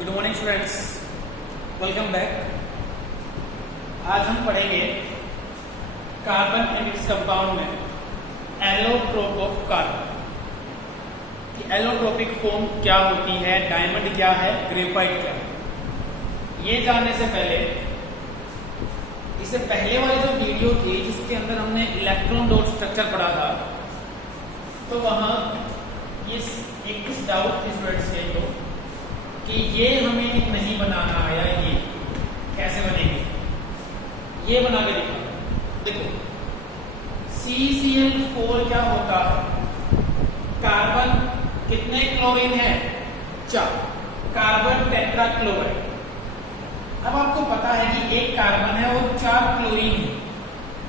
Good morning students, welcome back. आज हम पढ़ेंगे कार्बन एंड इट्स कंपाउंड में एलोट्रोप ऑफ कार्बन कि एलोट्रोपिक फॉर्म क्या होती है, डायमंड क्या है, ग्रेफाइट क्या है। ये जानने से पहले इससे पहले वाली जो वीडियो थी जिसके अंदर हमने इलेक्ट्रॉन डॉट स्ट्रक्चर पढ़ा था, तो वहां एक डाउट थी स्टूडेंट्स के तो कि ये हमें नहीं बनाना आया, ये कैसे बनेंगे, ये बना के दिखा। देखो CCl4 क्या होता है, कार्बन कितने क्लोरीन है, 4, कार्बन टेट्राक्लोराइड। अब आपको पता है कि एक कार्बन है और 4 क्लोरीन है,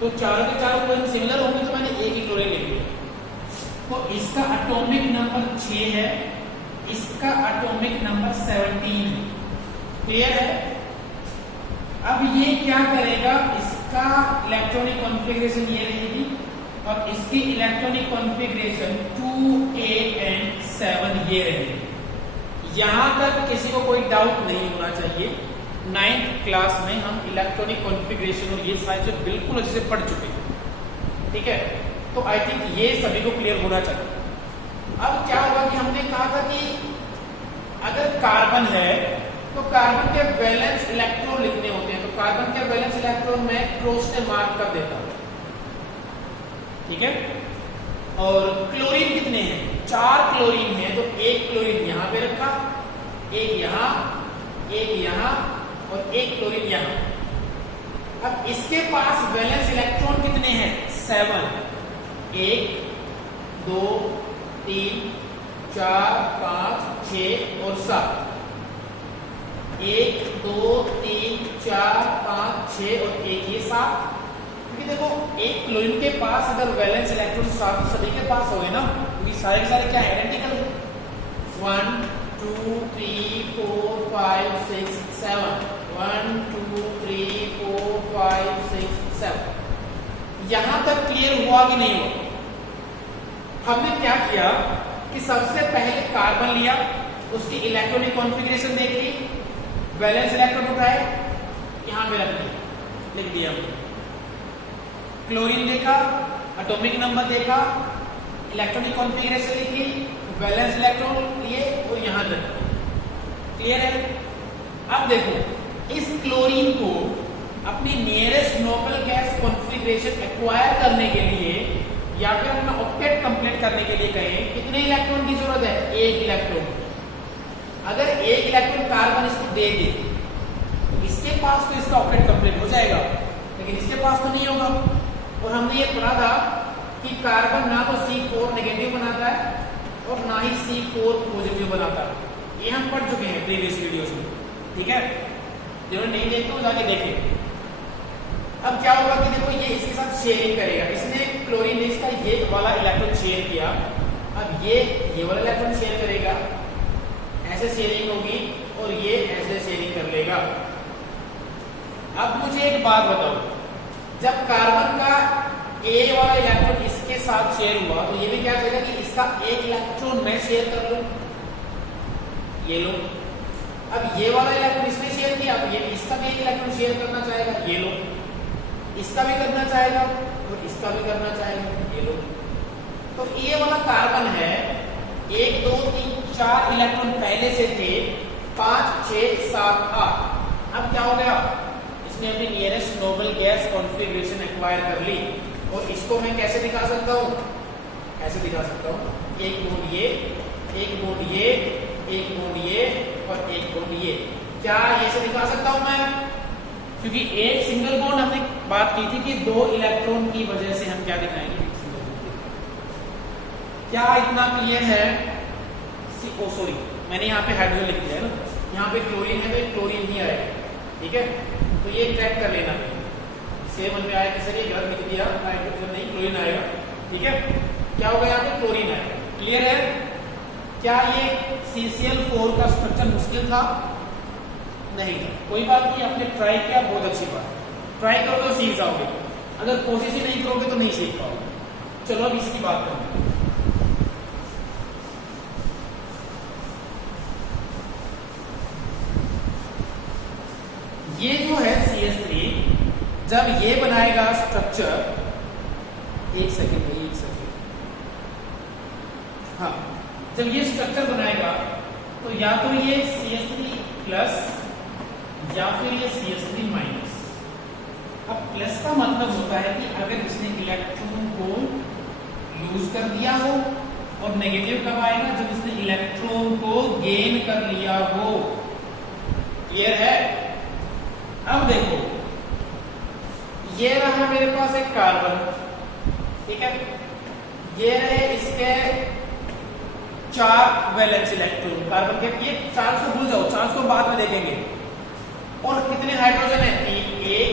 तो चारों के चारों क्लोरीन सिमिलर होंगे, तो मैंने एक ही क्लोरीन लिख दिया। तो इसका एटॉमिक नंबर 6 है, इसका एटॉमिक नंबर 17 है। क्लियर है। अब ये क्या करेगा, इसका इलेक्ट्रॉनिक कॉन्फ़िगरेशन ये रहेगी और इसकी इलेक्ट्रॉनिक कॉन्फ़िगरेशन 2A and 7 ये रहेगी। यहां तक किसी को कोई डाउट नहीं होना चाहिए। 9th क्लास में हम इलेक्ट्रॉनिक कॉन्फ़िगरेशन और ये सारी चीजें बिल्कुल अच्छे से पढ़ चुके हैं, ठीक है। तो आई थिंक ये सभी को क्लियर होना चाहिए। अब क्या होगा कि हमने कहा था कि अगर कार्बन है तो कार्बन के वैलेंस इलेक्ट्रॉन लिखने होते हैं, तो कार्बन के वैलेंस इलेक्ट्रॉन में क्रॉस से मार्क कर देता हूं, ठीक है। और क्लोरीन कितने हैं, 4 क्लोरीन है, तो एक क्लोरीन यहां पे रखा, एक यहां, एक यहां और एक क्लोरीन यहां। अब इसके पास वैलेंस इलेक्ट्रॉन कितने हैं, 7, 1 2 3 4 5 6 और 7, 1 2 3 4 5 6 और 1 ये 7। क्योंकि देखो एक क्लोरीन के पास अगर वैलेंस इलेक्ट्रॉन 7 सभी के पास हो गए ना, क्योंकि सारे सारे क्या आइडेंटिकल है। 1 2 3 4 5 6 7 1 2 3 4 5 6 7। यहां तक क्लियर हुआ कि नहीं हुआ। हमने क्या किया कि सबसे पहले कार्बन लिया, उसकी इलेक्ट्रॉनिक कॉन्फ़िगरेशन देखी, वैलेंस इलेक्ट्रॉन उठाए, यहां पे रख दिया, लिख दिया। क्लोरीन देखा, एटॉमिक नंबर देखा, इलेक्ट्रॉनिक कॉन्फ़िगरेशन लिखी, वैलेंस इलेक्ट्रॉन लिए और यहां रख दिया। क्लियर है। अब देखो इस क्लोरीन को अपनी nearest noble gas configuration acquire करने के लिए या फिर अपना ऑक्टेट कंप्लीट करने के लिए कहें, कितने इलेक्ट्रॉन की जरूरत है, 1 इलेक्ट्रॉन। अगर 1 इलेक्ट्रॉन कार्बन इसको दे दे तो इसके पास तो इसका ऑक्टेट कंप्लीट हो जाएगा, लेकिन इसके पास तो नहीं होगा। और हमने ये पढ़ा था कि कार्बन ना तो C4 नेगेटिव बनाता है और ना ही C4 पॉजिटिव बनाता है। ये हम पढ़ चुके हैं प्रीवियस वीडियोस में, ठीक है। जिन्होंने नहीं देखे वो जाके देखें। अब क्या होगा कि देखो ये इसके साथ शेयरिंग करेगा, इसने क्लोरीन ने इसका ये वाला इलेक्ट्रॉन शेयर किया, अब ये वाला इलेक्ट्रॉन शेयर करेगा, ऐसे शेयरिंग होगी और ये ऐसे शेयरिंग कर लेगा। अब मुझे एक बात बताओ, जब कार्बन का A वाला इलेक्ट्रॉन इसके साथ शेयर हुआ तो ये भी क्या करेगा कि इसका एक इलेक्ट्रॉन मैं शेयर कर लूं, ये लो। अब ये वाला इलेक्ट्रॉन इसने शेयर किया, अब ये इसका भी एक इलेक्ट्रॉन शेयर करना चाहेगा, ये लो। इसका भी करना चाहेगा और इसका भी करना चाहेगा, ये लो। तो ये वाला कार्बन है, 1 2 3 4 इलेक्ट्रॉन पहले से थे, 5 6 7 8। अब क्या हो गया, इसने अपनी nearest noble gas configuration acquire कर ली। और इसको मैं कैसे दिखा सकता हूं, ऐसे दिखा सकता हूं, एक बॉन्ड ये, एक बॉन्ड ये, एक बॉन्ड ये और एक बॉन्ड ये। क्या ये से दिखा सकता हूं मैं, क्योंकि एक सिंगल बॉन्ड हमने बात की थी कि 2 इलेक्ट्रॉन की वजह से हम क्या दिखाएंगे, क्या इतना क्लियर है। सॉरी मैंने यहाँ पे हाइड्रोजन लिख दिया है ना, यहाँ पे क्लोरीन है तो क्लोरीन ही आएगा, ठीक है। तो ये ट्रैक कर लेना, सेम मन में आया कि सर ये गलत लिख दिया, हाइड्रोजन नहीं क्लोरीन आएगा, ठीक है। क्या होगा, यहाँ पे क्लोरीन आएगा। क्लियर है। क्या ये CCl4 का स्ट्रक्चर मुश्किल था, नहीं था, कोई बात नहीं, आपने ट्राई किया, बहुत अच्छी बात। ट्राई करो तो सीख जाओगे, अगर कोशिश ही नहीं करोगे तो नहीं सीख पाओगे। चलो अब इसकी बात करते हैं। ये जो है CH3 जब ये बनाएगा स्ट्रक्चर, एक सेकेंड, हाँ, जब ये स्ट्रक्चर बनाएगा तो या तो ये CH3 प्लस या फिर ये CH3 माइनस। अब प्लस का मतलब होता है कि अगर इसने इलेक्ट्रॉन को लूज कर दिया हो, और नेगेटिव कब आएगा? जब इसने इलेक्ट्रॉन को गेन कर लिया हो। क्लियर है? अब देखो, ये रहा मेरे पास एक कार्बन, ठीक है, ये रहे इसके 4 वैलेंस इलेक्ट्रॉन कार्बन के। ये चार्ज को भूल जाओ, चार्ज को बाद में देखेंगे। और कितने हाइड्रोजन है? 1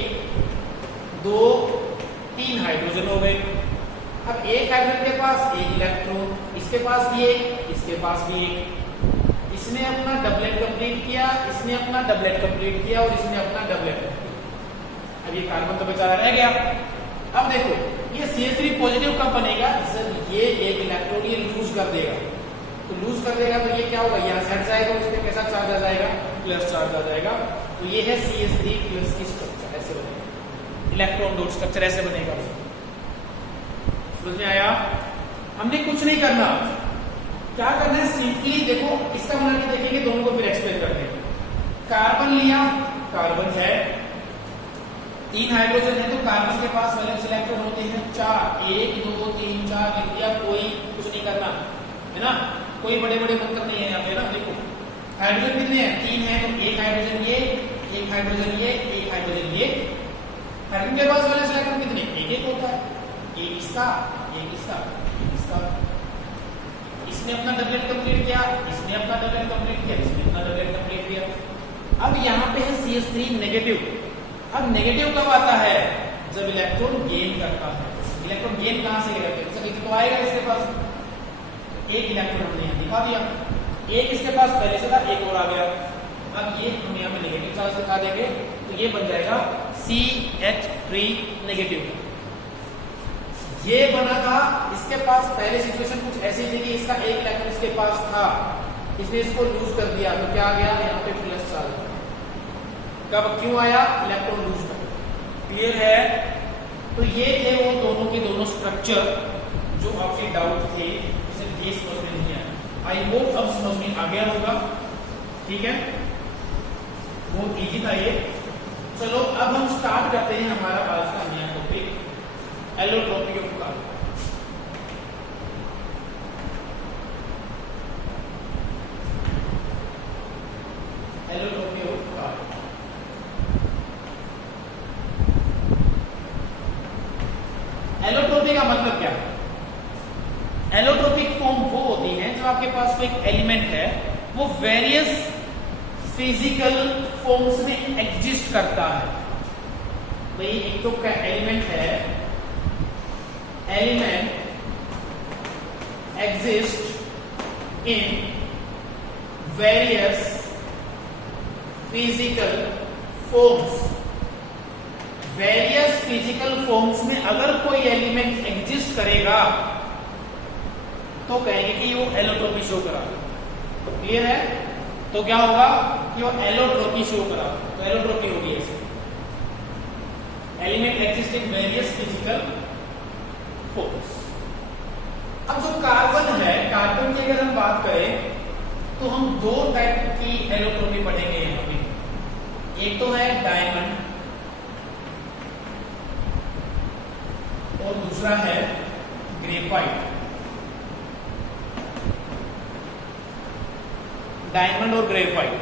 2 3 हाइड्रोजन हो गए। अब एक हाइड्रोजन के पास 1 इलेक्ट्रॉन, इसके पास भी 1, इसके पास भी 1। इसने अपना डबलेट कंप्लीट किया, इसने अपना डबलेट कंप्लीट किया, और इसने अपना डबलेट कंप्लीट। अब ये कार्बन तो बेचारा रह गया। अब देखो, ये CH3 पॉजिटिव कब बनेगा? जब ये 1 इलेक्ट्रॉन ये लूज कर देगा। तो लूज कर देगा तो ये क्या होगा? यहाँ से हट जाएगा, उस पर कैसा चार्ज आ जाएगा? प्लस चार्ज आ जाएगा। तो ये है CH3 प्लस की स्ट्रक्चर, ऐसे बनेगा। इलेक्ट्रॉन डॉट स्ट्रक्चर ऐसे बनेगा। समझ में आया? हमने कुछ नहीं करना, क्या करना है? सिंपली देखो, इसका बना के देखेंगे, दोनों को फिर एक्सप्लेन करते हैं। कार्बन लिया, कार्बन है 3 हाइड्रोजन है, तो कार्बन के पास वैलेंस इलेक्ट्रॉन होते हैं 4, 1 2 3 4 लिख दिया। कोई कुछ नहीं करना है ना, कोई बड़े बड़े मंत्र नहीं है यहाँ पे ना। देखो हाइड्रोजन कितने हैं? 3 है, तो 1 हाइड्रोजन ये, 1 हाइड्रोजन ये, 1 हाइड्रोजन ये। कार्बन के पास वैलेंस इलेक्ट्रॉन कितने? 1 होता है, एक इसका, एक इसका, एक इसका। इसने अपना डबलेट कंप्लीट किया, इसने अपना डबलेट कंप्लीट किया, इसने अपना डबलेट कंप्लीट किया। अब यहाँ पे है CH3 नेगेटिव। अब नेगेटिव कब आता है? जब इलेक्ट्रॉन गेन करता है। इलेक्ट्रॉन गेन कहां से करेगा? तो आएगा इसके पास 1 इलेक्ट्रॉन, हमने यहाँ दिखा दिया। 1 इसके पास पहले से था, 1 और आ गया। अब ये हम यहाँ पे नेगेटिव चार्ज दिखा देंगे, तो ये बन जाएगा CH3 नेगेटिव। ये बना था, इसके पास पहले सिचुएशन कुछ ऐसी थी कि इसका 1 इलेक्ट्रॉन इसके पास था, इसने इसको लूज कर दिया, तो क्या आ गया? यहाँ पे प्लस चार्ज। कब क्यों आया? इलेक्ट्रॉन लूज कर। क्लियर है? तो ये थे वो दोनों के दोनों स्ट्रक्चर जो आपके डाउट थे, जिसे ये समझ में नहीं आया। आई होप अब समझ में आ गया होगा। ठीक है, बहुत इजी था ये। चलो अब हम स्टार्ट करते हैं हमारा आज का नया topic, allotropy of carbon. Allotropy of carbon. Allotropy का मतलब क्या है? एलोट्रोपिक फॉर्म वो होती है जो आपके पास कोई एक एलिमेंट है, वो वेरियस फिजिकल फॉर्म्स में एग्जिस्ट करता है। भाई एक तो क्या एलिमेंट है, element exist in various physical forms. Various physical forms में अगर कोई एलिमेंट एग्जिस्ट करेगा तो कहेंगे कि वो एलोट्रोपी शो करा। क्लियर है? तो क्या होगा कि वो एलोट्रोपी शो करा, तो एलोट्रोपी होगी ऐसे। Element exist in various physical forms. अब जो कार्बन है, कार्बन की अगर हम बात करें तो हम 2 टाइप की एलोट्रोपी पढ़ेंगे यहाँ पे। एक तो है डायमंड और दूसरा है ग्रेफाइट। डायमंड और ग्रेफाइट,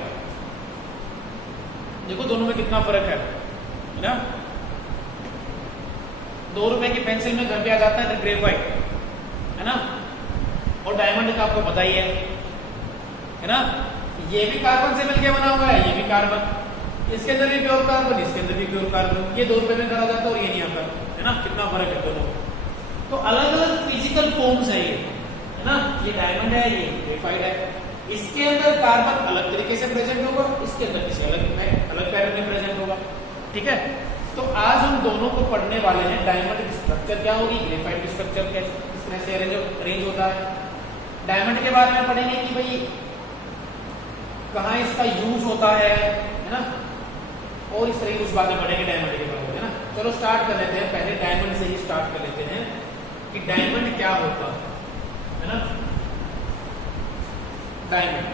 देखो दोनों में कितना फर्क है ना। 2 रुपए की पेंसिल में घर पे आ जाता है ग्रेफाइट, है ना, और डायमंड का आपको पता ही है ना। ये भी कार्बन से मिलकर बना हुआ है, ये भी कार्बन, इसके अंदर भी प्योर कार्बन, इसके अंदर भी प्योर कार्बन। ये 2 रुपए में करा जाता है और ये नहीं आता, है ना। कितना फर्क है दोनों। तो अलग अलग फिजिकल फॉर्म्स है ये, है ना। ये डायमंड है, ये ग्रेफाइट है। इसके अंदर कार्बन अलग तरीके से प्रेजेंट होगा, इसके अंदर किसी अलग पैटर्न में प्रेजेंट होगा। ठीक है, तो आज हम दोनों को पढ़ने वाले हैं। डायमंड की स्ट्रक्चर क्या होगी, ग्रेफाइट की स्ट्रक्चर किस तरह से अरेंज होता है। डायमंड के बारे में पढ़ेंगे कि भाई कहाँ इसका यूज होता है ना। और इस तरह की कुछ बातें बढ़ेंगे डायमंड के बारे में, है ना। चलो स्टार्ट कर लेते हैं, पहले डायमंड से ही स्टार्ट कर लेते हैं कि डायमंड क्या होता है ना। डायमंड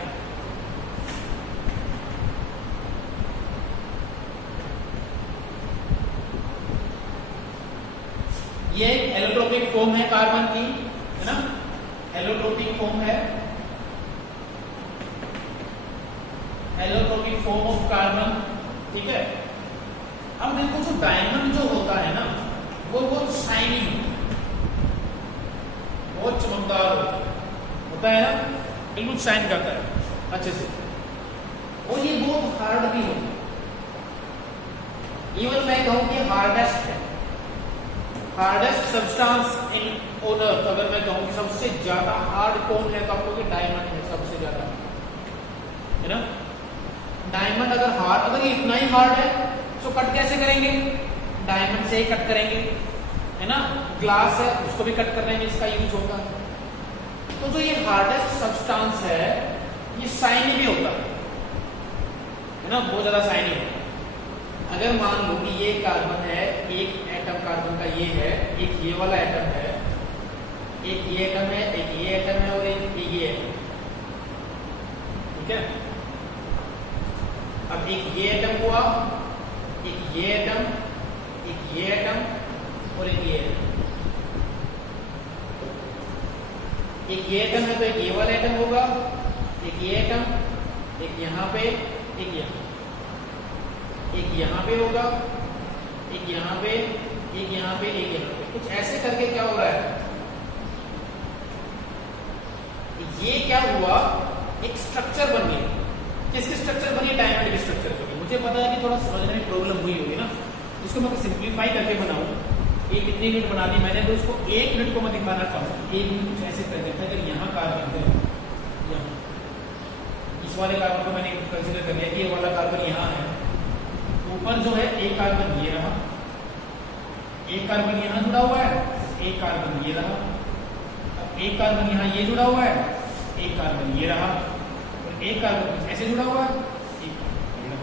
ये एक एलोट्रोपिक फॉर्म है कार्बन की, है ना, एलोट्रोपिक फॉर्म है, एलोट्रोपिक फॉर्म ऑफ कार्बन, ठीक है। अब देखो जो डायमंड जो होता है ना वो बहुत शाइनी बहुत चमकदार होता है ना, बिल्कुल शाइन करता है अच्छे से, और ये बहुत हार्ड भी होता है। इवन मैं कहूं कि हार्डेस्ट है, hardest substance in on earth. अगर मैं कहूं कि सबसे ज्यादा हार्ड कौन है तो आपको कि डायमंड है सबसे ज्यादा, है ना। डायमंड अगर हार्ड, अगर ये इतना ही हार्ड है तो कट कैसे करेंगे, डायमंड से ही कट करेंगे, है ना। ग्लास है उसको भी कट करने में इसका यूज होता है। तो जो ये हार्डेस्ट सब्सटेंस है ये शाइनी भी होता है ना, बहुत ज्यादा शाइनी होता है। अगर मान लो कि ये कार्बन है, एक एटम कार्बन का ये है, एक ये वाला एटम है, एक ये एटम है, एक ये एटम है और एक ये एटम, ठीक है। अब एक ये एटम हुआ, एक ये एटम, एक ये एटम और एक ये एटम। एक ये एटम है तो एक ये वाला एटम होगा, एक ये एटम, एक यहाँ पे, एक यहाँ, एक यहाँ पे होगा, एक यहाँ पे, एक यहाँ पे, एक यहाँ पे। कुछ ऐसे करके क्या हो रहा है, ये क्या हुआ, एक स्ट्रक्चर बन गया। किसकी स्ट्रक्चर बनी, डायमंड की स्ट्रक्चर बनी। मुझे पता है कि थोड़ा समझने में प्रॉब्लम हुई होगी ना, इसको मैं सिंप्लीफाई करके बनाऊं। ये कितनी यूनिट बना दी मैंने, तो उसको 1 मिनट को मैं दिखाना चाहूँ। 1 मिनट कुछ ऐसे प्रेजेंट है, अगर यहाँ कार्बन है, यहाँ इस वाले कार्बन को मैंने कंसिडर कर लिया कि ये वाला कार्बन यहाँ है, ऊपर जो है एक कार्बन ये रहा, एक कार्बन यहाँ जुड़ा हुआ है, एक कार्बन ये रहा, अब एक कार्बन यहाँ ये जुड़ा हुआ है, एक कार्बन ये रहा, और एक कार्बन ऐसे जुड़ा हुआ है, एक कार्बन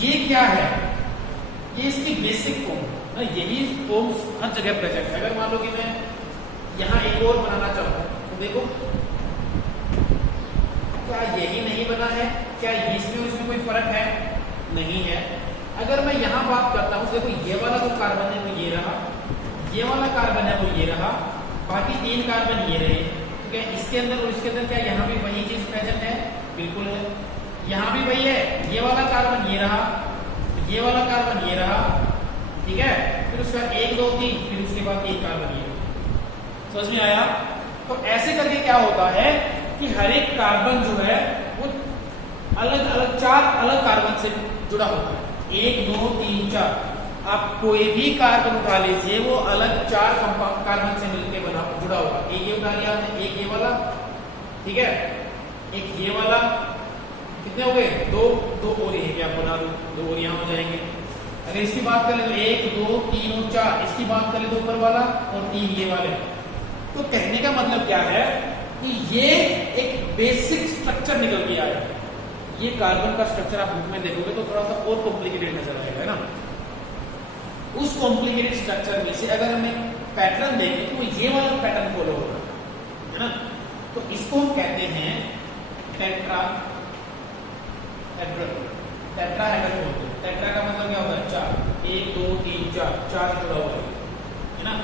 ये क्या है, ये इसकी बेसिक फॉर्म ना, यही फॉर्म्स हर जगह प्रेजेंट है। अगर मान लो कि मैं यहाँ एक और बनाना चाहूँ तो देखो क्या यही नहीं बना है, क्या इसमें कोई फर्क है, नहीं है। अगर मैं यहाँ बात करता हूँ देखो ये वाला जो कार्बन है वो ये रहा, ये वाला कार्बन है वो ये रहा, बाकी 3 कार्बन ये रहे, ठीक है। इसके अंदर और इसके अंदर क्या यहाँ भी वही चीज प्रेजेंट है, बिल्कुल है, यहाँ भी वही है, ये वाला कार्बन ये रहा, ये वाला कार्बन ये रहा, ठीक है। फिर उसका 1 2 3, फिर उसके बाद 1 कार्बन ये, समझ में आया। तो ऐसे करके क्या होता है कि हर एक कार्बन जो है वो अलग अलग 4 अलग कार्बन से जुड़ा होता है। 1 2 3 4, आप कोई भी कार्बन उठा लीजिए वो अलग 4 कार्बन से मिलकर बना जुड़ा होगा। एक ये उठा लिया आपने, एक ये वाला, ठीक है, एक ये वाला, कितने हो गए, 2 और ये क्या बना दो, 2 और यहाँ हो जाएंगे। अगर इसकी बात करें तो 1 2 3 और 4, इसकी बात करें तो ऊपर वाला और 3 ये वाले। तो कहने का मतलब क्या है कि ये एक बेसिक स्ट्रक्चर निकल के आया। ये कार्बन का स्ट्रक्चर आप बुक में देखोगे तो थोड़ा सा और कॉम्प्लिकेटेड नजर आएगा, है ना। उस कॉम्प्लिकेटेड स्ट्रक्चर में से अगर हमें पैटर्न देखें तो ये वाला पैटर्न फॉलो होगा, है ना। तो इसको हम कहते हैं टेट्राहेड्रल। टेट्राहेड्रल बोलते हैं। टेट्रा का मतलब क्या होता है, 4, 1 2 3 4 जुड़ा हुआ है ना।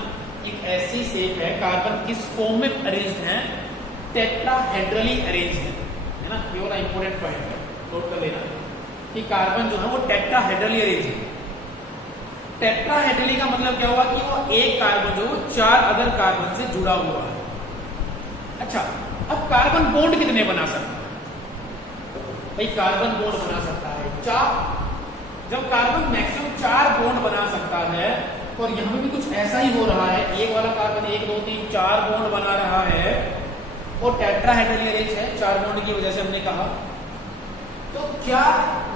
एक ऐसी शेप है, कार्बन किस फॉर्म में अरेंज्ड है, टेट्राहेड्रली अरेंज्ड है ना। ये वाला इंपॉर्टेंट पॉइंट है, नोट कर लेना कि कार्बन जो है वो टेट्राहेड्रली अरेंज्ड है। टेट्राहेड्रली का मतलब क्या हुआ कि वो एक कार्बन जो 4 अदर कार्बन से जुड़ा हुआ है। अच्छा, अब कार्बन बॉन्ड कितने बना सकता है भाई, कार्बन बॉन्ड बना सकता है 4। जब कार्बन मैक्सिमम 4 बॉन्ड बना सकता है, और यहां भी कुछ ऐसा ही हो रहा है, एक वाला कार्बन 1 2 3 4 बॉन्ड बना रहा है और टेट्राहेड्रली अरेंज है 4 बॉन्ड की वजह से हमने कहा। तो क्या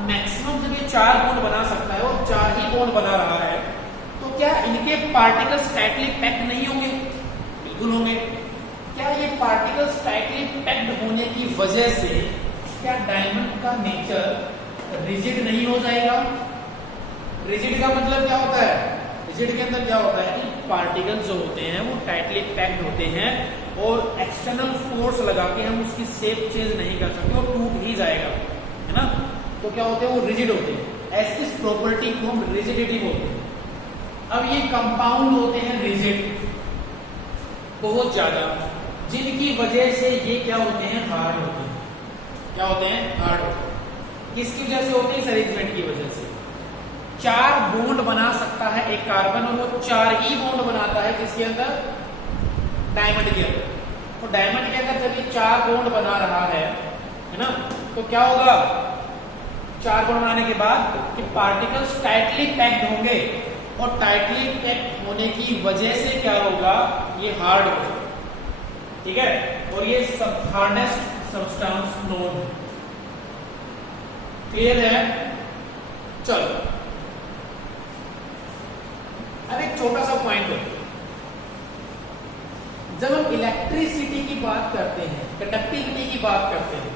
मैक्सिमम जब ये 4 बॉन्ड बना सकता है और 4 ही बॉन्ड बना रहा है, तो क्या इनके पार्टिकल्स टाइटली पैक्ड नहीं होंगे? बिल्कुल होंगे। क्या ये पार्टिकल्स टाइटली पैक्ड होने की वजह से क्या डायमंड का नेचर रिजिड नहीं हो जाएगा। रिजिड का मतलब क्या होता है? रिजिड के अंदर क्या होता है कि पार्टिकल्स जो होते हैं वो टाइटली पैक्ड होते हैं और एक्सटर्नल फोर्स लगा के हम उसकी शेप चेंज नहीं कर सकते, वो टूट ही जाएगा, है ना। तो क्या होते हैं? वो रिजिड होते हैं। इस प्रॉपर्टी को हम रिजिडिटी बोलते हैं। अब ये कंपाउंड होते हैं रिजिड बहुत ज्यादा, जिनकी वजह से ये क्या होते हैं? हार्ड होते हैं। क्या होते हैं? हार्ड होते हैं। किसकी वजह से होते हैं? इस अरेंजमेंट की वजह से। 4 बॉन्ड बना सकता है एक कार्बन, और वो 4 ही बॉन्ड बनाता है किसके अंदर? डायमंड के अंदर। तो डायमंड के अंदर जब ये 4 बॉन्ड बना रहा है ना, तो क्या होगा? 4 बॉन्ड बनाने के बाद कि पार्टिकल्स टाइटली पैक्ड होंगे, और टाइटली पैक्ड होने की वजह से क्या होगा? ये हार्ड होगा, ठीक है। और ये सब हार्डेस्ट सब्सटेंस नोन है। क्लियर है? चलो अब एक छोटा सा पॉइंट है। जब हम इलेक्ट्रिसिटी की बात करते हैं, कंडक्टिविटी की बात करते हैं,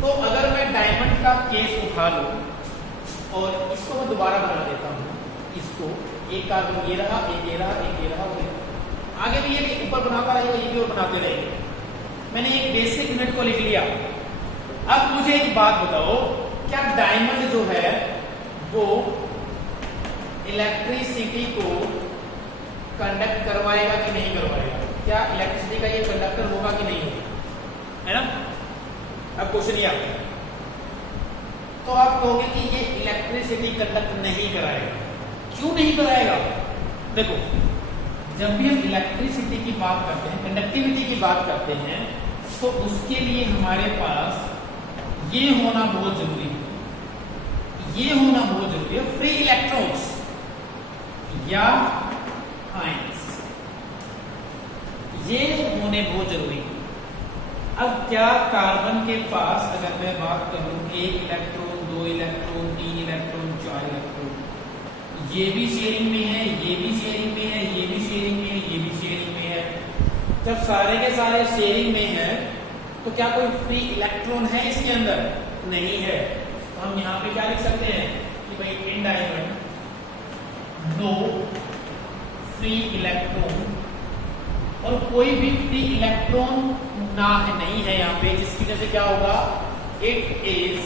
तो अगर मैं डायमंड का केस उठा लूं और इसको मैं दोबारा बना देता हूं, इसको एक कार्बन ये रहा, एक ये रहा, एक ये रहा, आगे भी ये भी ऊपर बनाता रहेगा, ये भी और बनाते रहेंगे। मैंने एक बेसिक यूनिट को लिख लिया। अब मुझे एक बात बताओ, क्या डायमंड जो है वो इलेक्ट्रिसिटी को कंडक्ट करवाएगा कि नहीं करवाएगा? क्या इलेक्ट्रिसिटी का ये कंडक्टर होगा कि नहीं होगा? है ना। अब क्वेश्चन ये आता है, तो आप कहोगे कि ये इलेक्ट्रिसिटी कंडक्ट नहीं कराएगा। क्यों नहीं कराएगा? देखो, जब भी हम इलेक्ट्रिसिटी की बात करते हैं, कंडक्टिविटी की बात करते हैं, तो उसके लिए हमारे पास ये होना बहुत जरूरी है। ये होना बहुत जरूरी है, फ्री इलेक्ट्रॉन्स या आयंस, ये होने बहुत जरूरी है। अब क्या कार्बन के पास अगर मैं बात करूं 1 इलेक्ट्रॉन, 2 इलेक्ट्रॉन, 3 इलेक्ट्रॉन, 4 इलेक्ट्रॉन, ये भी शेयरिंग में है, ये भी शेयरिंग में है, ये भी शेयरिंग में है, ये भी शेयरिंग में है। जब सारे के सारे शेयरिंग में है, तो क्या कोई फ्री इलेक्ट्रॉन है इसके अंदर? नहीं है। तो हम यहाँ पे क्या लिख सकते हैं कि भाई in diamond no free electron, और कोई भी फ्री इलेक्ट्रॉन ना है, नहीं है यहाँ पे, जिसकी वजह से क्या होगा? It is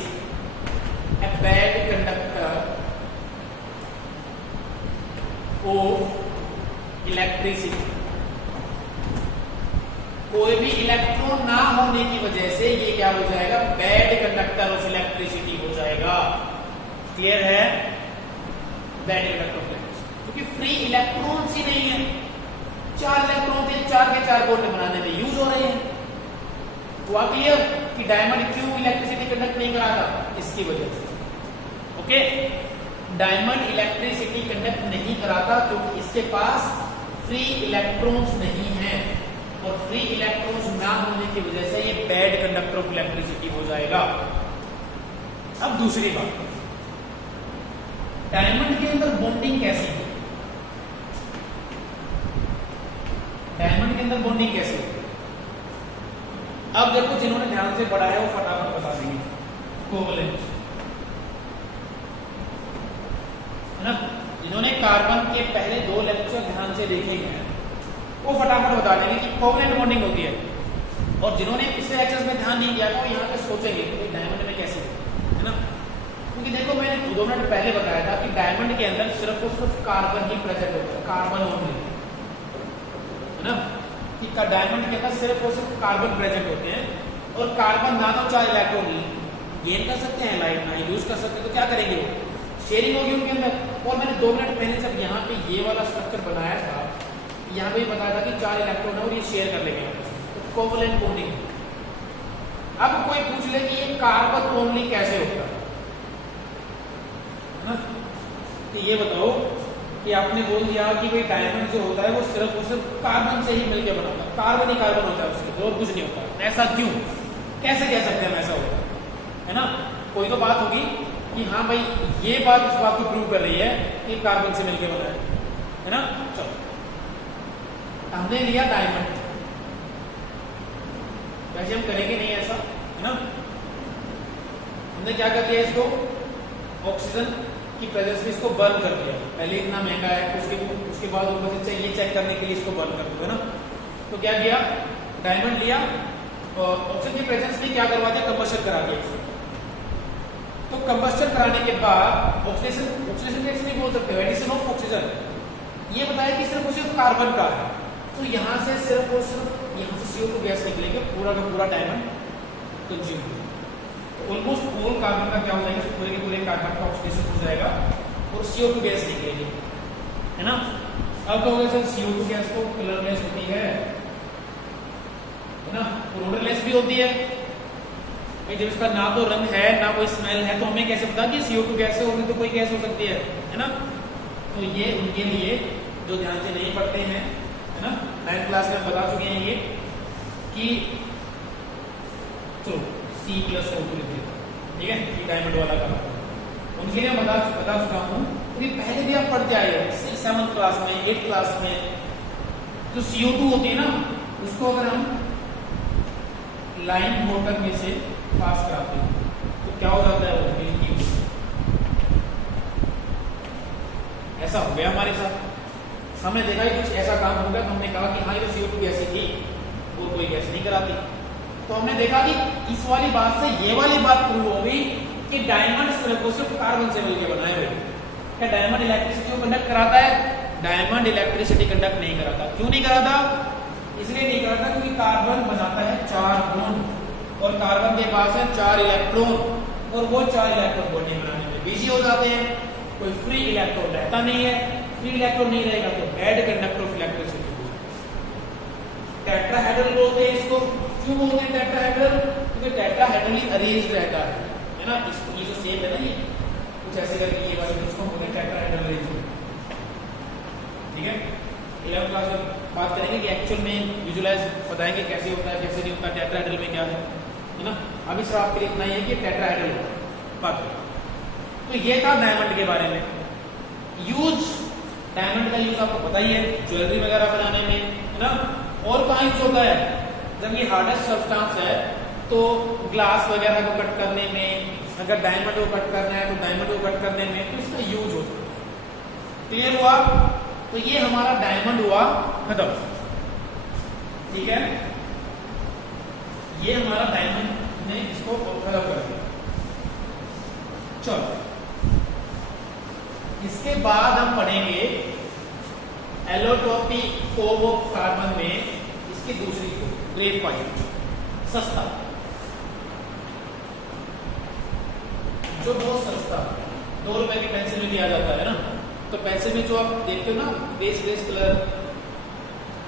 a bad conductor of electricity. कोई भी इलेक्ट्रॉन ना होने की वजह से ये क्या हो जाएगा? बैड कंडक्टर ऑफ इलेक्ट्रिसिटी हो जाएगा। क्लियर है? बैड कंडक्टर ऑफ इलेक्ट्रिसिटी, क्योंकि फ्री इलेक्ट्रॉन ही नहीं है। 4 इलेक्ट्रॉन थे, 4 के 4 बॉन्ड बनाने में यूज हो रहे हैं। हुआ क्लियर कि डायमंड क्यों इलेक्ट्रिसिटी कंडक्ट नहीं कराता? इसकी वजह से। ओके, डायमंड इलेक्ट्रिसिटी कंडक्ट नहीं कराता क्योंकि इसके पास फ्री इलेक्ट्रॉन्स नहीं है, और फ्री इलेक्ट्रॉन्स ना होने की वजह से ये बैड कंडक्टर ऑफ इलेक्ट्रिसिटी हो जाएगा। अब दूसरी बात, डायमंड के अंदर बॉन्डिंग कैसी है? डायमंड के अंदर बॉन्डिंग कैसी है? अब देखो, जिन्होंने ध्यान से पढ़ा है वो फटाफट बता देंगे। कोवलेंट, है ना। जिन्होंने कार्बन के पहले 2 लेक्चर ध्यान से देखे हैं वो फटाफट बता देंगे कि कोवलेंट बॉन्डिंग होती है। और जिन्होंने पिछले लेक्चर्स में ध्यान नहीं दिया तो यहाँ पे सोचेंगे कि डायमंड में कैसे है ना। क्योंकि देखो, मैंने 2 मिनट पहले बताया था कि डायमंड के अंदर सिर्फ और सिर्फ कार्बन ही प्रेजेंट होता है, कार्बन ओनली, है ना। कि डायमंड के अंदर सिर्फ और सिर्फ कार्बन प्रेजेंट होते हैं, और कार्बन ना तो 4 इलेक्ट्रॉन गेन कर सकते हैं, लाइट ना यूज कर सकते हैं, तो क्या करेंगे? वो शेयरिंग होगी उनके अंदर। और मैंने 2 मिनट पहले जब यहाँ पे ये वाला स्ट्रक्चर बनाया था, यहाँ पे बताया था कि 4 इलेक्ट्रॉन है और ये शेयर कर लेंगे, तो कोवलेंट बॉन्डिंग। अब कोई पूछ ले कि ये कार्बन ओनली कैसे होता है ना, तो ये बताओ कि आपने बोल दिया कि भाई डायमंड जो होता है वो सिर्फ और सिर्फ कार्बन से ही मिलकर बना होता है, कार्बन ही कार्बन होता है उसके, और कुछ नहीं होता। ऐसा क्यों? कैसे कह सकते हैं ऐसा होता है ना। कोई तो बात होगी कि हाँ भाई ये बात इस बात को प्रूव कर रही है कि कार्बन से मिलकर बना है ना। चलो, हमने लिया डायमंड, वैसे हम करेंगे नहीं ऐसा, है ना। हमने क्या कर दिया इसको? ऑक्सीजन की प्रेजेंस में इसको बर्न कर दिया, पहले इतना महंगा है, उसके बाद ऊपर से ये चेक करने के लिए इसको बर्न कर दिया ना। तो क्या किया, डायमंड लिया और ऑक्सीजन की प्रेजेंस में क्या करवा दिया, कंबस्शन करा दिया इसको। तो कंबस्शन कराने के बाद ऑक्सीडेशन रिएक्शन नहीं बोल सकते, एडिशन ऑफ ऑक्सीजन, ये बताया कि सिर्फ और सिर्फ कार्बन का है। तो यहाँ से सिर्फ और सिर्फ यहाँ से CO2 गैस निकलेगी, पूरा का पूरा डायमंड कंज्यूम होगा। ऑलमोस्ट होल कार्बन का क्या हो जाएगा, पूरे के पूरे कार्बन का ऑक्सीडेशन हो जाएगा और CO2 गैस निकलेगी, है ना। अब तो सर CO2 गैस तो कलरलेस होती है ना, और ओडरलेस भी होती है। भाई जब इसका ना तो रंग है ना कोई स्मेल है, तो हमें कैसे पता कि CO2 गैस है, और तो कोई गैस हो सकती है ना। तो ये उनके लिए जो ध्यान से नहीं पढ़ते हैं, है ना, 9th क्लास में बता चुके हैं ये कि चलो C+O2 लिख देता, ठीक है, ये डायमंड वाला काम उनके लिए बता चुका हूँ। तो ये पहले भी आप पढ़ते आए हो 7th क्लास में, 8th क्लास में। जो CO2 होती है ना, उसको अगर हम लाइन मोटर में से पास कराते हैं तो क्या हो जाता है, वो ऐसा हो गया हमारे साथ। हमने देखा कि कुछ ऐसा काम होगा, तो हमने कहा कि हाँ ये तो CO2 गैस थी, वो कोई गैस नहीं कराती। तो हमने देखा कि इस वाली बात से ये वाली बात प्रूव हो गई कि डायमंड सिर्फ और सिर्फ कार्बन से मिलकर बनाए हुए। क्या डायमंड इलेक्ट्रिसिटी को कंडक्ट कराता है? डायमंड इलेक्ट्रिसिटी कंडक्ट नहीं कराता। क्यों नहीं कराता? इसलिए नहीं कराता क्योंकि कार्बन बनाता है 4 बॉन्ड और कार्बन के पास है 4 इलेक्ट्रॉन, और वो 4 इलेक्ट्रॉन बॉन्डिंग बनाने में बिजी हो जाते हैं। कोई फ्री इलेक्ट्रॉन रहता नहीं है, फ्री इलेक्ट्रॉन नहीं रहेगा तो bad conductor of electricity. Tetrahedral बोलते हैं इसको। क्यों बोलते हैं टेट्राहेड्रल? क्योंकि टेट्राहेड्रली अरेंज्ड रहता है ना। इसको ये जो शेप है ना, ये कुछ ऐसे करके ये वाले इसको बोलते हैं टेट्राहेड्रल अरेंजमेंट, ठीक है। 11th क्लास में बात करेंगे कि एक्चुअल में विजुलाइज बताएंगे कैसे होता है, कैसे नहीं होता, टेट्राहेड्रल में क्या है ना। अभी सिर्फ आपके लिए इतना ही है कि टेट्राहेड्रल होता है बात। तो ये था डायमंड के बारे में। यूज, डायमंड का यूज आपको पता ही है, ज्वेलरी वगैरह बनाने में, है ना। और कहाँ यूज होता है? जब ये हार्डेस्ट सब्सटेंस है तो ग्लास वगैरह को कट करने में, अगर डायमंड को कट करना है तो डायमंड को कट करने में, तो इसका यूज होता है। क्लियर हुआ? तो ये हमारा डायमंड हुआ खत्म, ठीक है। ये हमारा डायमंड ने इसको खत्म कर दिया। चलो इसके बाद हम पढ़ेंगे एलोट्रोपी फॉर्म ऑफ कार्बन में इसकी दूसरी फॉर्म, ग्रेफाइट, सस्ता, जो बहुत सस्ता 2 रुपए की पेंसिल में दिया जाता है ना। तो पेंसिल में जो आप देखते हो ना, बेस कलर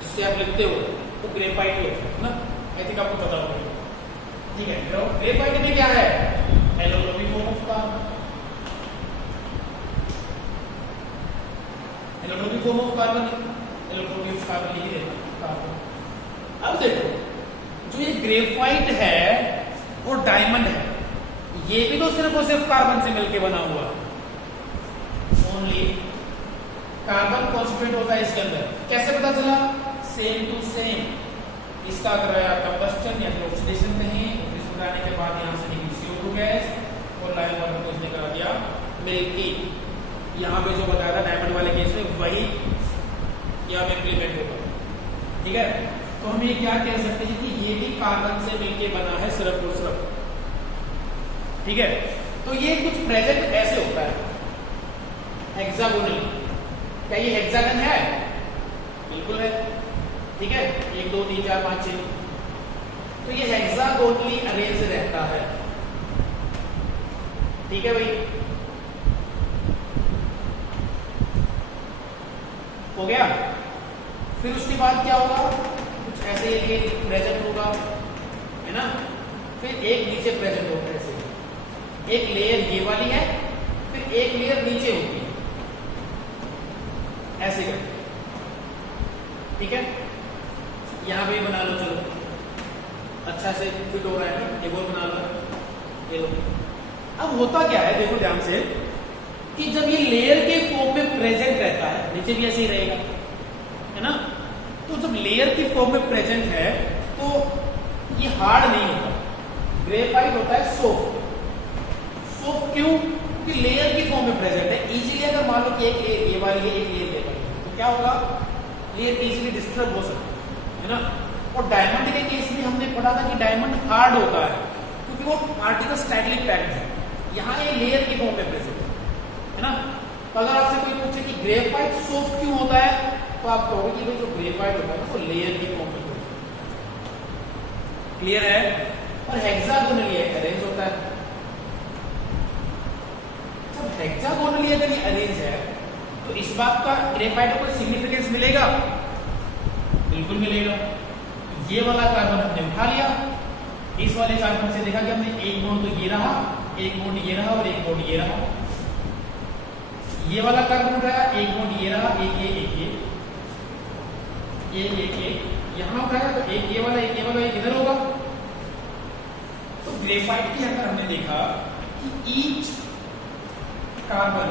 जिससे आप लिखते हो तो ग्रेफाइट होता है ना। आई थिंक आपको पता होगा, ठीक है। ग्रेफाइट में क्या है? Allotropy form of carbon, allotropy form of carbon, allotropy of carbon लिख देना कार्बन। अब देखो, जो ये ग्रेफाइट है और डायमंड है, ये भी तो सिर्फ और सिर्फ कार्बन से मिलके बना हुआ है। ओनली कार्बन कॉन्स्टिट्यूएंट होता है इसके अंदर। कैसे पता चला? Same to same. इसका कराया कंबस्टन या फिर ऑक्सीडेशन कहीं, ऑक्सीडेशन कराने के बाद यहाँ से निकली CO2 गैस और लाइन वाटर को इसने करा दिया मिल्की। यहाँ पे जो बताया था डायमंड वाले केस में, वही यहाँ पे इम्प्लीमेंट होगा, ठीक है। तो हम ये क्या कह सकते हैं कि ये भी कार्बन से मिलके बना है सिर्फ और सिर्फ, ठीक है। तो ये कुछ प्रेजेंट ऐसे होता है हेक्सागोनल। क्या ये हेक्सागन है? बिल्कुल है, ठीक है। 1 2 3 4 5 6। तो ये हेक्सागोनली अरेंज रहता है, ठीक है भाई। हो गया। फिर उसके बाद क्या होगा? कुछ ऐसे ये प्रेजेंट होगा, है ना। फिर एक नीचे प्रेजेंट होगा ऐसे, एक लेयर ये वाली है, फिर एक लेयर नीचे होगी, ऐसे करके, ठीक है। यहां पे बना लो, चलो अच्छा से फिट हो रहा है ना। एक और बना लो, ये लो। अब होता क्या है, देखो ध्यान से, कि जब ये लेयर के फॉर्म में प्रेजेंट रहता है, नीचे भी ऐसे ही रहेगा, है ना। तो जब लेयर की फॉर्म में प्रेजेंट है तो ये हार्ड नहीं होता, ग्रेफाइट होता है सॉफ्ट। सॉफ्ट क्यों? क्योंकि लेयर फॉर्म में प्रेजेंट है, इजीली अगर मान लो कि एक लेयर ये वाली है, एक लेयर ये वाली है, तो क्या होगा, लेयर इजीली डिस्टर्ब हो सकता है ना। और डायमंड के केस में हमने पढ़ा था कि डायमंड हार्ड होता है क्योंकि वो पार्टिकल्स टाइटली पैक्ड है। यहाँ ये लेयर की फॉर्म में प्रेजेंट है ना। तो अगर आपसे कोई पूछे कि ग्रेफाइट सॉफ्ट क्यों होता है, तो आप कहोगे कि भाई जो ग्रेफाइट होता है वो लेयर की फॉर्म में होता है। क्लियर है। और हेक्सागोनली अरेंज होता है। जब हेक्सागोनली अगर ये अरेंज है तो इस बात का ग्रेफाइट को सिग्निफिकेंस मिलेगा, बिल्कुल मिलेगा। ये वाला कार्बन हमने उठा लिया, इस वाले कार्बन से देखा कि हमने एक बॉन्ड तो ये रहा, एक बॉन्ड ये रहा और एक बॉन्ड ये रहा। ये वाला कार्बन उठाया, एक बॉन्ड ये रहा, एक ये यहां उठाया तो एक ये वाला, एक ये वाला, एक इधर होगा। तो ग्रेफाइट के अंदर हमने देखा कि ईच कार्बन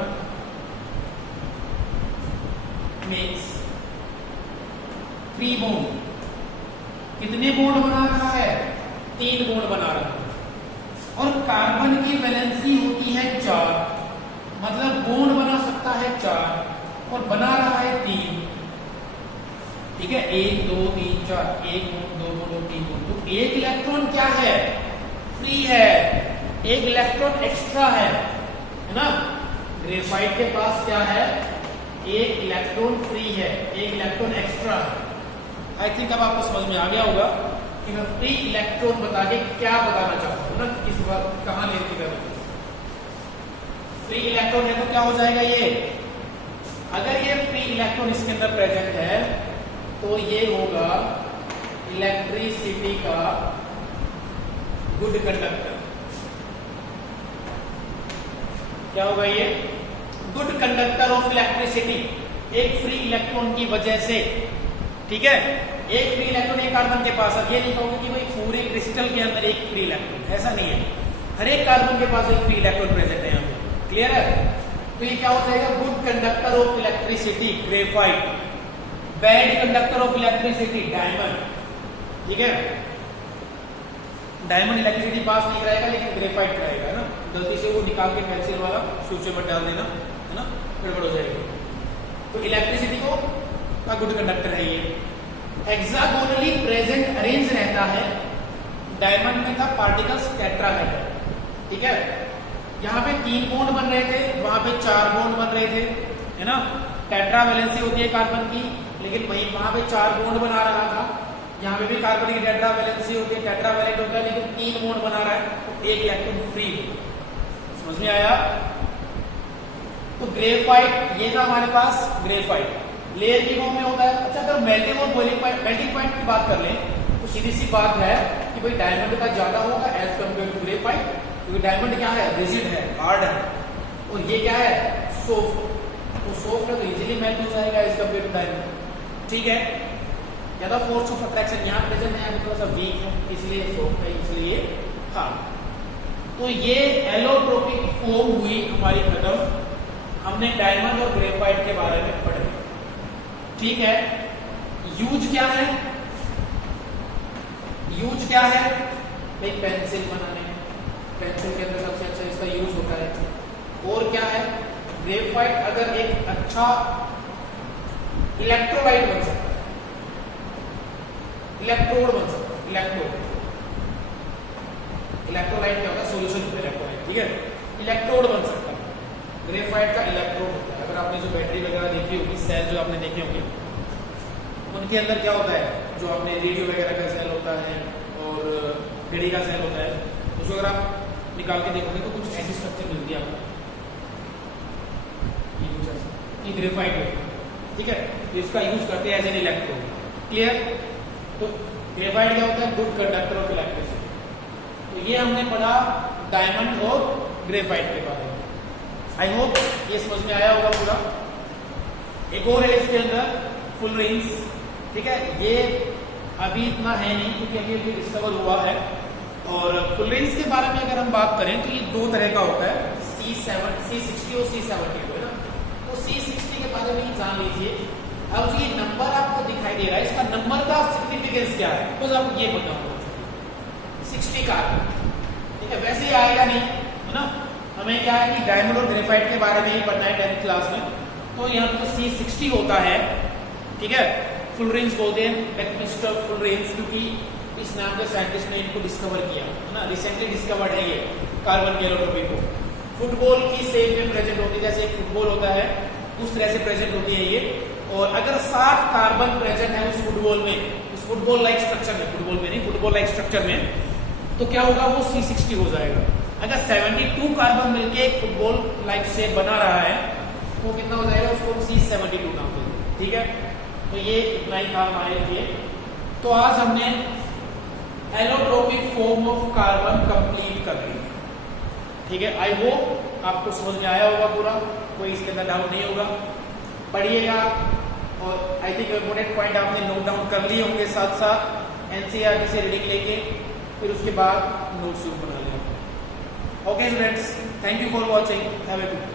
मेक्स 3 बॉन्ड। कितने बॉन्ड बना रहा है? 3 बॉन्ड बना रहा है। और कार्बन की वैलेंसी होती है 4, मतलब बॉन्ड बना सकता है 4 और बना रहा है 3। ठीक है, 1 2 3 4, 1 2 2 3 2। तो एक इलेक्ट्रॉन क्या है? फ्री है, एक इलेक्ट्रॉन एक्स्ट्रा है ना। ग्रेफाइट के पास क्या है? एक इलेक्ट्रॉन फ्री है, एक इलेक्ट्रॉन एक्स्ट्रा है। आई थिंक अब आपको समझ में आ गया होगा कि मैं फ्री इलेक्ट्रॉन बता के क्या बताना चाहता हूं ना, किस बात कहां लेती कर फ्री इलेक्ट्रॉन है तो क्या हो जाएगा ये? अगर ये फ्री इलेक्ट्रॉन इसके अंदर प्रेजेंट है तो ये होगा इलेक्ट्रिसिटी का गुड कंडक्टर। क्या होगा ये? गुड कंडक्टर ऑफ इलेक्ट्रिसिटी, एक फ्री इलेक्ट्रॉन की वजह से। ठीक है, एक फ्री इलेक्ट्रॉन एक कार्बन के पास है। ये नहीं कहोगे कि भाई पूरे क्रिस्टल के अंदर एक फ्री इलेक्ट्रॉन, ऐसा नहीं है। हर एक कार्बन के पास एक फ्री इलेक्ट्रॉन प्रेजेंट है यहाँ पे। क्लियर है? तो ये क्या हो जाएगा? Good conductor of electricity graphite, bad conductor of electricity diamond. ठीक है, डायमंड इलेक्ट्रिसिटी पास नहीं कराएगा लेकिन ग्रेफाइट कराएगा ना। गलती से वो निकाल के पेंसिल वाला स्विच पर डाल देना, है ना, गड़बड़ हो जाएगी। तो इलेक्ट्रिसिटी को का गुड कंडक्टर है ये। हेक्सागोनली प्रेजेंट अरेंज रहता है। डायमंड में था पार्टिकल्स टेट्राहेड्रल। ठीक है, यहाँ पे 3 बॉन्ड बन रहे थे, वहां पे 4 बॉन्ड बन रहे थे, है ना। टेट्रा वैलेंसी होती है कार्बन की, लेकिन वहां पे 4 बॉन्ड बना रहा था। यहाँ पे भी कार्बन की टेट्रा वैलेंसी होती है, टेट्रा वैलेंट होता है, लेकिन 3 बॉन्ड बना रहा है तो एक इलेक्ट्रॉन फ्री। समझ में आया? तो ग्रेफाइट ये था हमारे पास। ग्रेफाइट लेयर की फॉर्म में होता है। अच्छा, अगर मेल्टिंग और बॉइलिंग पॉइंट, मेल्टिंग पॉइंट की बात कर लें तो सीधी सी बात है कि भाई डायमंड का ज्यादा होगा एज कम्पेयर टू ग्रेफाइट, क्योंकि डायमंड क्या है? रिजिड है, हार्ड है, और ये क्या है? सॉफ्ट। तो सॉफ्ट है तो इजीली मेल्ट हो जाएगा एज कम्पेयर टू डायमंड। ठीक है, ज्यादा फोर्स ऑफ अट्रैक्शन यहाँ प्रेजेंट है, थोड़ा सा वीक है, इसलिए सॉफ्ट है, इसलिए हार्ड। तो ये एलोट्रोपिक फॉर्म हुई हमारी खत्म। हमने डायमंड और ग्रेफाइट के बारे में पढ़ा। ठीक है, यूज क्या है? यूज क्या है भाई? पेंसिल बनाने, पेंसिल के अंदर सबसे अच्छा इसका यूज होता है। और क्या है? ग्रेफाइट अगर एक अच्छा इलेक्ट्रोलाइट बन सकता है, इलेक्ट्रोड बन सकता है। इलेक्ट्रोलाइट क्या होता है? सोल्यूशन होता है इलेक्ट्रोलाइट। ठीक है, इलेक्ट्रोड बन सकता है, ग्रेफाइट का इलेक्ट्रोड होता है। अगर आपने जो बैटरी वगैरह देखी होगी, सेल जो आपने देखे होंगे, उनके अंदर क्या होता है? जो आपने रेडियो वगैरह का सेल होता है और घड़ी का सेल होता है, उसको अगर आप निकाल के देखोगे तो कुछ ऐसी स्ट्रक्चर मिलती है आपको, ये कुछ ऐसा, ये ग्रेफाइट है। ठीक है, इसका यूज करते हैं एज एन इलेक्ट्रोड। क्लियर? तो ग्रेफाइट क्या होता है? Good conductor of electricity. तो ये हमने पढ़ा डायमंड और ग्रेफाइट के बारे में। आई होप ये समझ में आया होगा पूरा। एक और है इसके अंदर फुल रिंग्स। ठीक है, ये अभी इतना है नहीं क्योंकि अभी अभी डिस्कवर हुआ है। और फुल रिंग्स के बारे में अगर हम बात करें तो ये 2 तरह का होता है, C60 और C70 है ना। तो C60 के बारे में जान लीजिए। अब ये नंबर आपको दिखाई दे रहा है, इसका नंबर का सिग्निफिकेंस क्या है? बस आपको ये पता होना चाहिए। 60 कार्बन। ठीक है, वैसे ही आएगा नहीं, है ना। हमें हमें क्या है कि डायमंड और ग्रेफाइट के बारे में ही पता है 10th क्लास में। तो यहाँ तो C60 होता है, ठीक है। फुलरेंस बोलते हैं मिस्टर फुलरेंस, क्योंकि इस नाम के साइंटिस्ट ने इनको डिस्कवर किया है ना, रिसेंटली डिस्कवर्ड है ये कार्बन के एलोट्रोपी को। फुटबॉल की शेप में प्रेजेंट होती है, जैसे एक फुटबॉल होता है उस तरह से प्रेजेंट होती है ये। और अगर 60 कार्बन प्रेजेंट है उस फुटबॉल में, उस फुटबॉल लाइक स्ट्रक्चर में, फुटबॉल में नहीं, फुटबॉल लाइक स्ट्रक्चर में, तो क्या होगा, वो C60 हो जाएगा। अगर 72 कार्बन मिलके एक फुटबॉल लाइक शेप बना रहा है तो कितना हो जाएगा, उसको C72 नाम देंगे, ठीक है। तो ये इतना ही था हमारे लिए। तो आज हमने allotropic form of carbon complete कर ली, ठीक है। आई होप आपको समझ में आया होगा पूरा, कोई इसके अंदर डाउट नहीं होगा। पढ़िएगा और आई थिंक इंपोर्टेंट पॉइंट आपने नोट डाउन कर लिए होंगे, साथ साथ एनसीईआरटी से रीडिंग लेके फिर उसके बाद नोट्स बना लिया। Okay students, thank you for watching, have a good day.